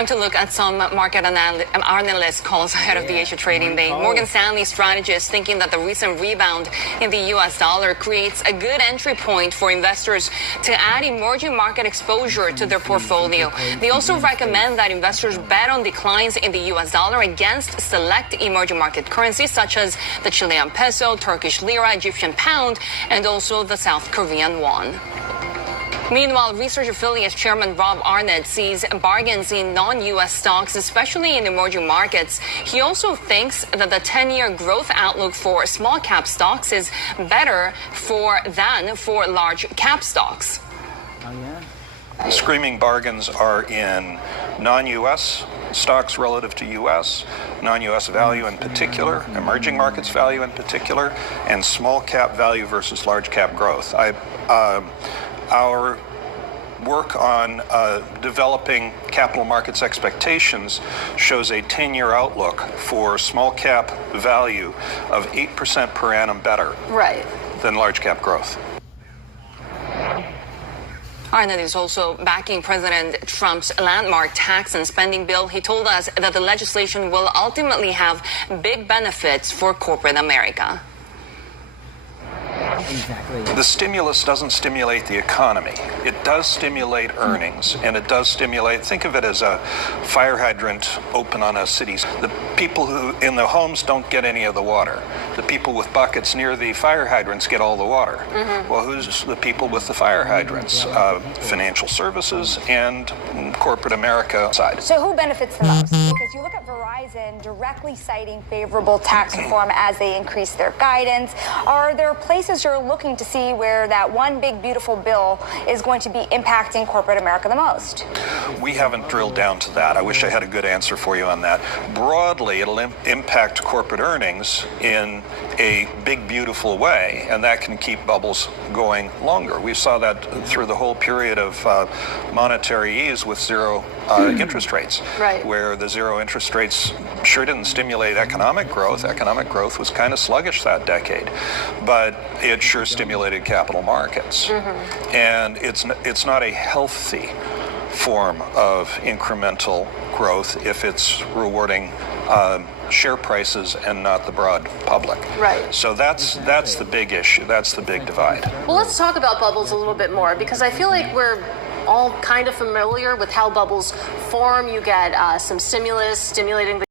Time to look at some market analyst calls ahead of the Asia trading day. Morgan Stanley strategists thinking that the recent rebound in the U.S. dollar creates a good entry point for investors to add emerging market exposure to their portfolio. They also recommend that investors bet on declines in the U.S. dollar against select emerging market currencies such as the Chilean peso, Turkish lira, Egyptian pound, and also the South Korean won. Meanwhile, research affiliate chairman Rob Arnott sees bargains in non-U.S. stocks, especially in emerging markets. He also thinks that the 10-year growth outlook for small-cap stocks is better than for large-cap stocks. Oh, yeah? Screaming bargains are in non-U.S. stocks relative to U.S., non-U.S. value in particular, emerging markets value in particular, and small-cap value versus large-cap growth. Our work on developing capital markets expectations shows a 10-year outlook for small cap value of 8% per annum better than large cap growth. Arnott is also backing President Trump's landmark tax and spending bill. He told us that the legislation will ultimately have big benefits for corporate America. Exactly. The stimulus doesn't stimulate the economy. It does stimulate earnings, and it does stimulate, think of it as a fire hydrant open on a city. The people who in the homes don't get any of the water. The people with buckets near the fire hydrants get all the water. Well, who's the people with the fire hydrants? Financial services and corporate America side. So who benefits the most? Because you look at Verizon directly citing favorable tax reform as they increase their guidance. Are there places you're looking to see where that one big beautiful bill is going to be impacting corporate America the most? We haven't drilled down to that. I wish I had a good answer for you on that. Broadly, it'll impact corporate earnings in a big, beautiful way, and that can keep bubbles going longer. We saw that through the whole period of monetary ease with zero interest rates, where the zero interest rates sure didn't stimulate economic growth. Economic growth was kind of sluggish that decade, but it sure stimulated capital markets. And it's not a healthy form of incremental growth if it's rewarding share prices and not the broad public. So that's the big issue. That's the big divide. Well, let's talk about bubbles a little bit more, because I feel like we're all kind of familiar with how bubbles form. You get some stimulus stimulating the